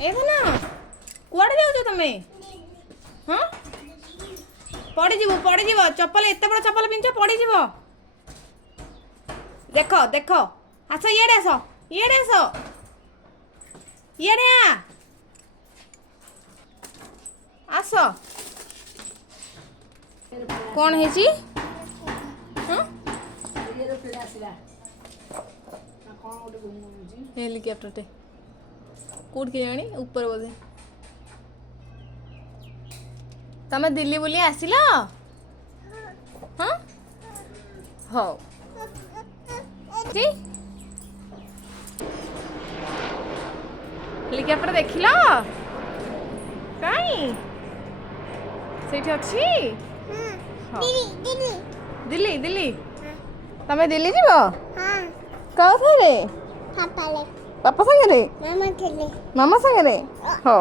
ए धन कुआडे जाउछ तमे हां पड़ी जीव चप्पल एत बड़ चप्पल पिंच पड़ी जीव देखो देखो आस इएडे आस कौन है जी हां हेलिकॉप्टर टे कौट के जानी ऊपर बोधे तमे दिल्ली बुली आसिल हाँ हो जी हेलिकॉप्टर देखिल कहीं सेठी अच्छी दिल्ली दिल्ली तमे दिल्ली जीव का सारे पापा सागरे मामा सागरे हो